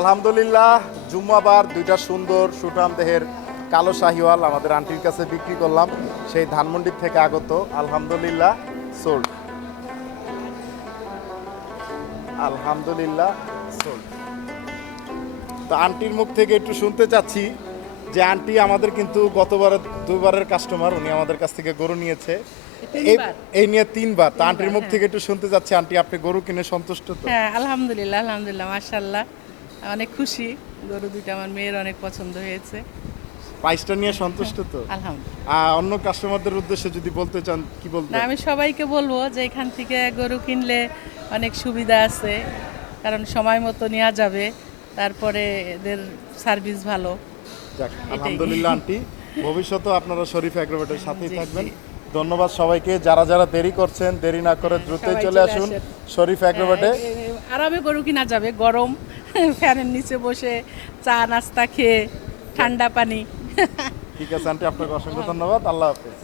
আলহামদুলিল্লাহ জুম্মাবার দুইটা সুন্দর সুঠাম দেহের কালো শাহিওয়াল আমাদের আন্টির কাছে বিক্রি করলাম, সেই ধানমন্ডির থেকে আগত। আলহামদুলিল্লাহ সোল্ড। আলহামদুলিল্লাহ সোল্ড। তো আন্টির মুখ থেকে একটু শুনতে চাচ্ছি যে আন্টি আমাদের কিন্তু গতবারের দুবারের কাস্টমার, উনি আমাদের কাছ থেকে গরু নিয়েছে এই নিয়ে 3বার। তো আন্টির মুখ থেকে একটু শুনতে চাচ্ছি, আন্টি আপনি গরু কিনে সন্তুষ্ট তো? হ্যাঁ, আলহামদুলিল্লাহ আলহামদুলিল্লাহ মাশাআল্লাহ, অনেক খুশি। গরু দুইটা আমার মেয়ের অনেক পছন্দ হয়েছে। প্রাইসটা নিয়ে সন্তুষ্ট তো? আলহামদুলিল্লাহ। অন্য কাস্টমারদের উদ্দেশ্যে যদি বলতে চান কি না, বলবেন? আমি সবাইকে বলবো যে এখান থেকে গরু কিনলে অনেক সুবিধা আছে, কারণ সময় মতো নেওয়া যাবে, তারপরে এদের সার্ভিস ভালো। যাক, এটাই। আলহামদুলিল্লাহ আন্টি, ভবিষ্যতেও আপনারা শরীফ অ্যাগ্রোভেটের সাথেই জি, থাকবেন। জি। ধন্যবাদ সবাইকে। যারা যারা দেরি করছেন, দেরি না করে দ্রুতই সবাই চলে আসুন আসেন। শরীফ অ্যাগ্রোভেটে। আরামে গরু কিনা যাবে, গরম ফ্যানের নিচে বসে চা নাস্তা খেয়ে ঠান্ডা পানি। ঠিক আছে আন্টি, আপনাকে অসংখ্য ধন্যবাদ। আল্লাহ হাফেজ।